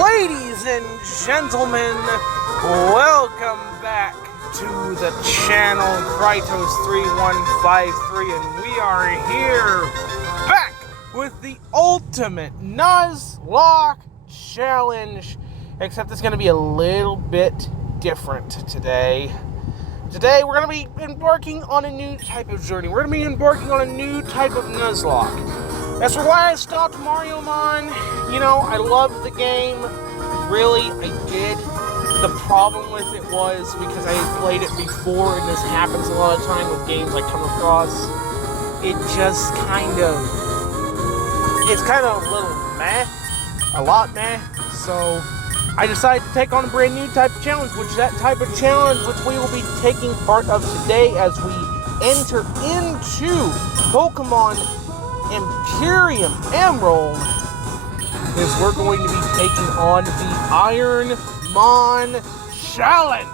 Ladies and gentlemen, welcome back to the channel Kratos3153, and we are here back with the ultimate Nuzlocke challenge, except it's going to be a little bit different today. Today we're going to be embarking on a new type of journey. We're going to be embarking on a new type of Nuzlocke. That's why I stopped Ironmon. You know, I loved the game. Really, I did. The problem with it was because I had played it before, and this happens a lot of time with games I come across. It just it's kind of a little meh. A lot meh. So I decided to take on a brand new type of challenge, which we will be taking part of today as we enter into Pokemon Imperium Emerald, is we're going to be taking on the Ironmon Challenge.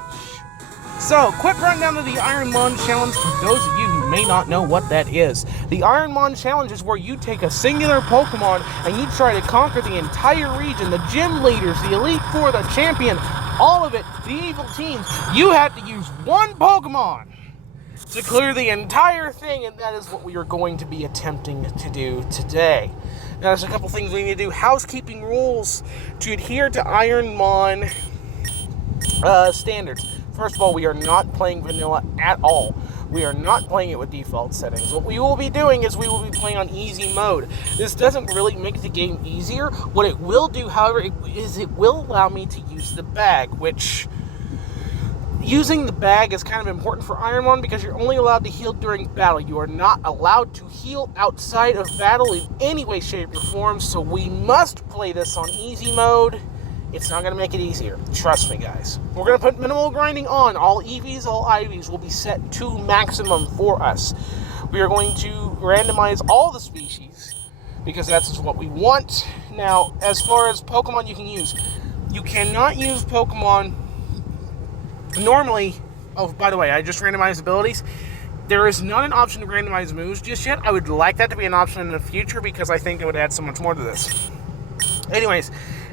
So, quick rundown of the Ironmon Challenge for those of you who may not know what that is. The Ironmon Challenge is where you take a singular Pokemon and you try to conquer the entire region, the gym leaders, the Elite Four, the champion, all of it, the evil teams. You have to use one Pokemon to clear the entire thing, and that is what we are going to be attempting to do today. Now, there's a couple things we need to do. Housekeeping rules to adhere to Ironmon standards. First of all, we are not playing vanilla at all. We are not playing it with default settings. What we will be doing is we will be playing on easy mode. This doesn't really make the game easier. What it will do, however, is it will allow me to use the bag, which using the bag is kind of important for Ironmon because you're only allowed to heal during battle. You are not allowed to heal outside of battle in any way, shape, or form, so we must play this on easy mode. It's not going to make it easier. Trust me, guys. We're going to put minimal grinding on. All EVs, all IVs will be set to maximum for us. We are going to randomize all the species because that's what we want. Now, as far as Pokemon you can use, you cannot use Pokemon normally. Oh, by the way, I just randomized abilities. There is not an option to randomize moves just yet. I would like that to be an option in the future because I think it would add so much more to this. Anyways,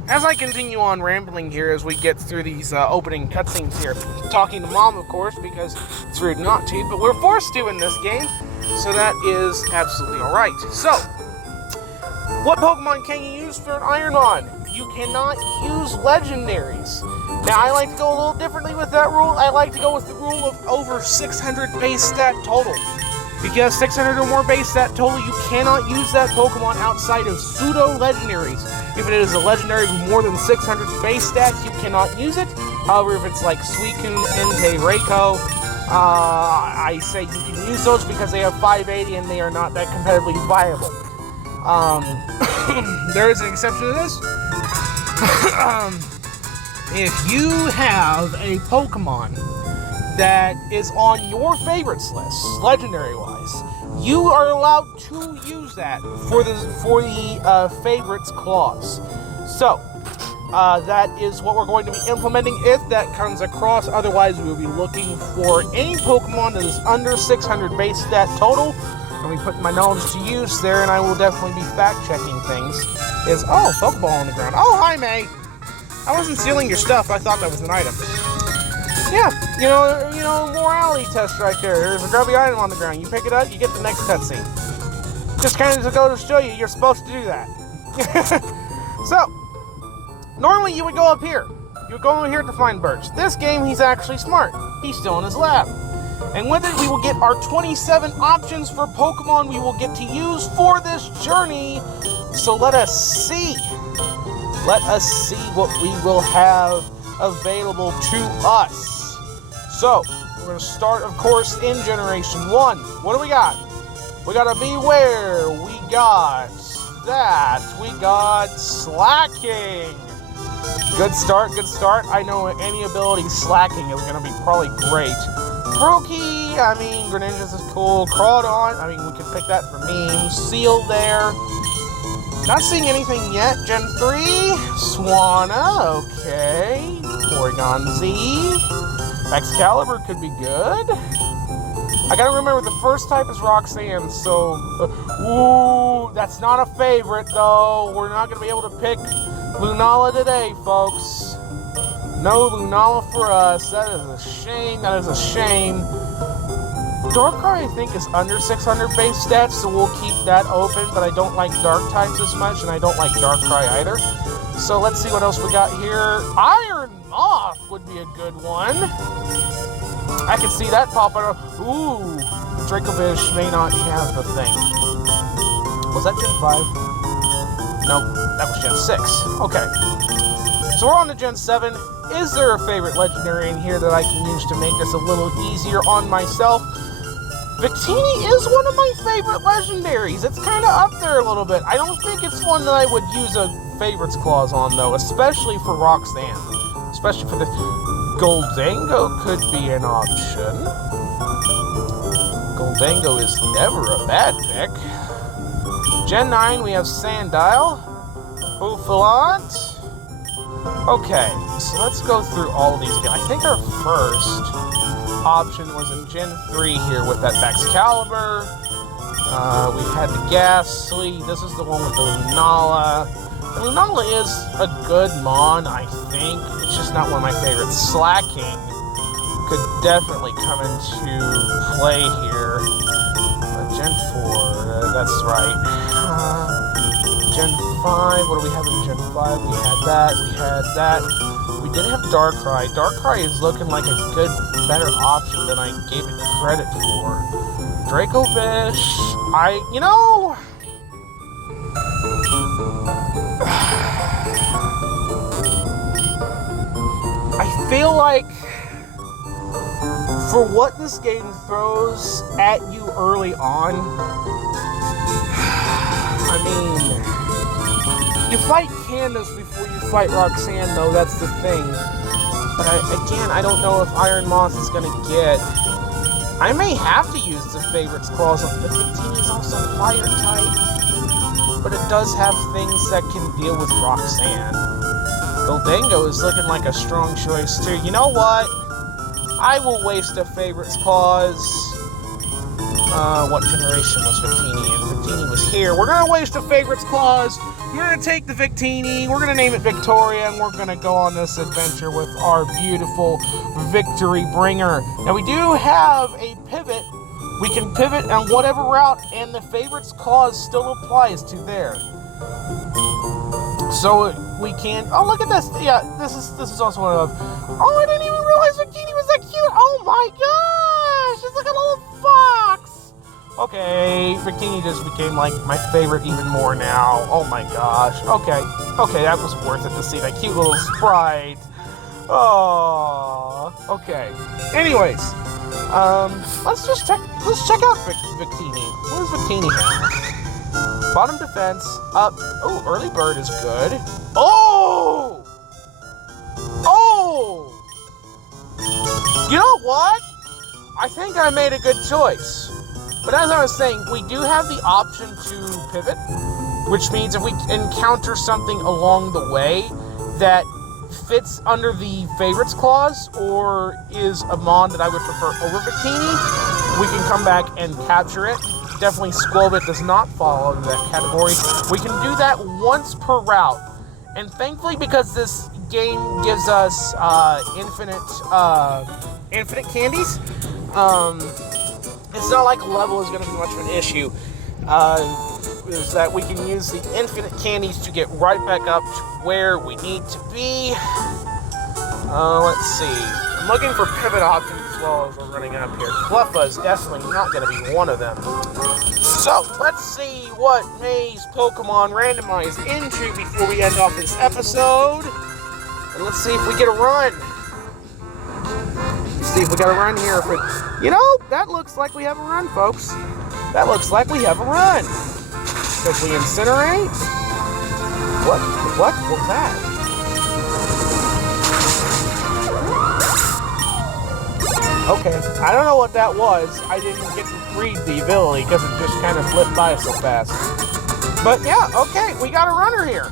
as I continue on rambling here as we get through these opening cutscenes here, talking to Mom, of course, because it's rude not to, but we're forced to in this game, so that is absolutely alright. So, what Pokemon can you use for an Ironmon? You cannot use legendaries. Now, I like to go a little differently with that rule. I like to go with the rule of over 600 base stat total. Because 600 or more base stat total, you cannot use that Pokemon outside of pseudo-legendaries. If it is a legendary with more than 600 base stats, you cannot use it. However, if it's like Suicune, Entei, Reiko, I say you can use those because they have 580 and they are not that competitively viable. There is an exception to this. If you have a Pokemon that is on your favorites list, legendary-wise, you are allowed to use that for the favorites clause. So, that is what we're going to be implementing if that comes across. Otherwise, we will be looking for any Pokemon that is under 600 base stat total. And we put my knowledge to use there, and I will definitely be fact-checking things. Oh, Pokeball on the ground. Oh, hi, May. I wasn't stealing your stuff. I thought that was an item. Yeah, you know, morality test right there. There's a grubby item on the ground. You pick it up, you get the next cutscene. Just kind of to go to show you, you're supposed to do that. So, normally you would go up here. You would go over here to find Birch. This game, he's actually smart. He's still in his lab. And with it, we will get our 27 options for Pokemon we will get to use for this journey. So let us see. Let us see what we will have available to us. So, we're going to start, of course, in Generation 1. What do we got? We got a Beware. We got that. We got Slacking. Good start, good start. I know any ability Slacking is going to be probably great. Brookie, I mean, Greninja's is cool. Crawdon, I mean, we could pick that for memes. Seal there. Not seeing anything yet. Gen 3, Swanna, okay. Porygon Z. Excalibur could be good. I gotta remember the first type is Roxanne, so... ooh, that's not a favorite, though. We're not gonna be able to pick Lunala today, folks. No Lunala for us. That is a shame. That is a shame. Darkrai, I think, is under 600 base stats, so we'll keep that open, but I don't like Dark types as much, and I don't like Darkrai either. So let's see what else we got here. Ironmon would be a good one. I can see that popping up. Ooh, Dracovish may not have the thing. Was that Gen 5? No, that was Gen 6. Okay. So we're on to Gen 7. Is there a favorite legendary in here that I can use to make this a little easier on myself? Victini is one of my favorite legendaries. It's kind of up there a little bit. I don't think it's one that I would use a favorites clause on, though, especially for Roxanne. Especially for the... Goldango could be an option. Goldango is never a bad pick. Gen 9, we have Sandile. Buffalant. Okay, so let's go through all of these again. I think our first option was in Gen 3 here with that Excalibur. We had the Ghastly. This is the one with the Lunala. The Lunala is a good Mon, I think. It's just not one of my favorites. Slacking could definitely come into play here. Gen 4, that's right. Gen 5, what do we have in Gen 5? We had that, we had that. We did have Darkrai. Darkrai is looking like a good, better option than I gave it credit for. Dracovish, you know... I feel like for what this game throws at you early on, I mean, you fight Candace before you fight Roxanne, though, that's the thing. But again, I don't know if Ironmon is going to get... I may have to use the favorites clause on the Victini is also fire type, but it does have things that can deal with Roxanne. Goldango is looking like a strong choice, too. You know what? I will waste a favorites clause. What generation was Victini? And Victini was here. We're going to waste a favorites clause. We're going to take the Victini. We're going to name it Victoria, and we're going to go on this adventure with our beautiful Victory Bringer. Now, we do have a pivot. We can pivot on whatever route, and the favorites clause still applies to there. So we can. Oh, look at this. Yeah, this is also one of. Oh, I didn't even realize Victini was that cute. Oh my gosh, it's like a little fox. Okay, Victini just became like my favorite even more now. Oh my gosh. Okay, that was worth it to see that cute little sprite. Oh, okay. Anyways, let's check out Victini. What does Victini have? Bottom defense, up. Oh, early bird is good. Oh! Oh! You know what? I think I made a good choice. But as I was saying, we do have the option to pivot, which means if we encounter something along the way that fits under the favorites clause or is a Mon that I would prefer over Victini, we can come back and capture it. Definitely Squelbit does not fall into that category. We can do that once per route. And thankfully, because this game gives us infinite candies, it's not like a level is going to be much of an issue. Is that we can use the infinite candies to get right back up to where we need to be. Let's see. I'm looking for pivot options as well as we're running up here. Cleffa is definitely not going to be one of them. So, let's see what May's Pokemon randomized into before we end off this episode. And let's see if we get a run. Let's see if we got a run here. You know, that looks like we have a run, folks. That looks like we have a run. If we incinerate? What was that? Okay, I don't know what that was. I didn't get to read the ability because it just kind of flipped by so fast. But yeah, okay, we got a runner here.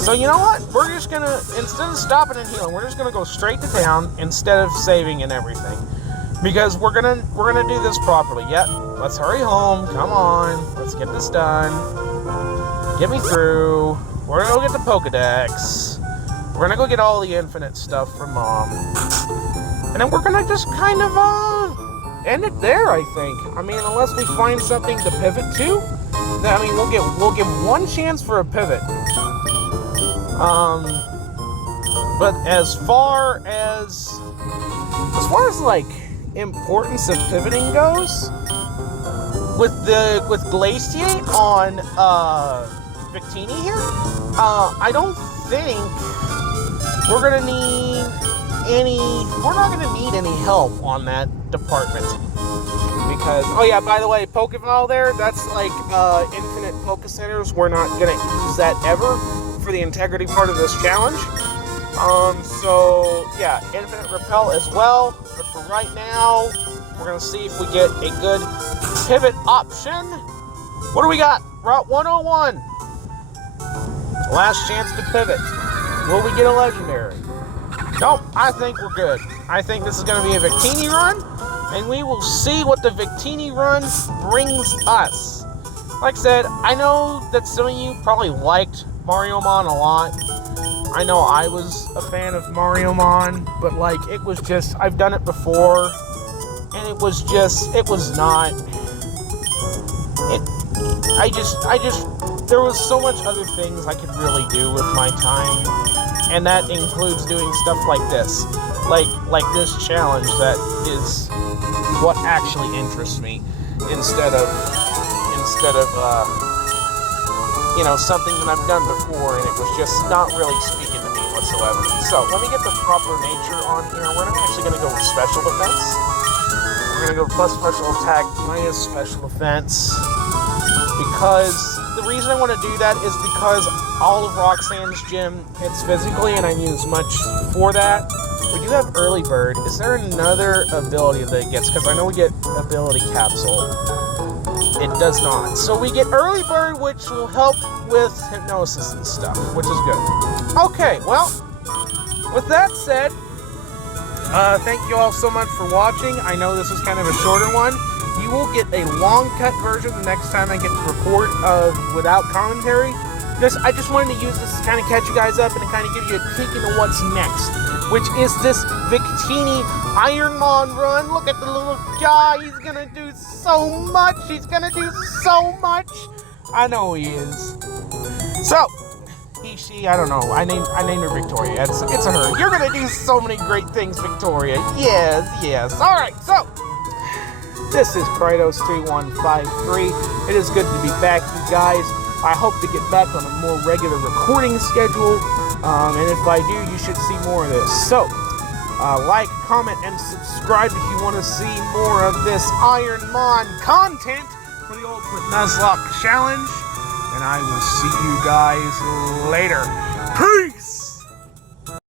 So you know what? We're just gonna, instead of stopping and healing, we're just gonna go straight to town instead of saving and everything. Because we're gonna do this properly. Yep. Let's hurry home. Come on. Let's get this done. Get me through. We're gonna go get the Pokedex. We're gonna go get all the infinite stuff from Mom. And then we're gonna just kind of end it there, I think. I mean, unless we find something to pivot to. I mean, we'll give one chance for a pivot. But as far as like importance of pivoting goes, with Glaciate on Victini here, I don't think we're not gonna need any help on that department. Because, oh yeah, by the way, Pokeball there, that's like infinite Poke Centers. We're not gonna use that ever for the integrity part of this challenge. So yeah, infinite Repel as well. But for right now, we're gonna see if we get a good pivot option. What do we got? Route 101. Last chance to pivot. Will we get a legendary? Nope, I think we're good. I think this is going to be a Victini run, and we will see what the Victini run brings us. Like I said, I know that some of you probably liked Mariomon a lot. I know I was a fan of Mariomon, but like, it was just, I've done it before, and it was not, there was so much other things I could really do with my time, and that includes doing stuff like this, like this challenge that is what actually interests me, instead of something that I've done before, and it was just not really speaking to me whatsoever. So let me get the proper nature on here. We're actually going to go with special defense. We're going to go plus special attack minus special defense. Because the reason I want to do that is because all of Roxanne's gym hits physically, and I use much for that. We do have Early Bird. Is there another ability that it gets? Because I know we get Ability Capsule. It does not. So we get Early Bird, which will help with hypnosis and stuff, which is good. Okay, well, with that said, thank you all so much for watching. I know this is kind of a shorter one. You will get a long cut version the next time I get to record without commentary. I just wanted to use this to kind of catch you guys up and to kind of give you a peek into what's next, which is this Victini Ironmon run. Look at the little guy. He's going to do so much. He's going to do so much. I know he is. So, he, she, I don't know. I named her Victoria. It's a her. You're going to do so many great things, Victoria. Yes, yes. All right, so this is Krytos3153. It is good to be back, you guys. I hope to get back on a more regular recording schedule. And if I do, you should see more of this. So, like, comment, and subscribe if you want to see more of this Ironmon content for the Ultimate Nuzlocke Challenge. And I will see you guys later. Peace!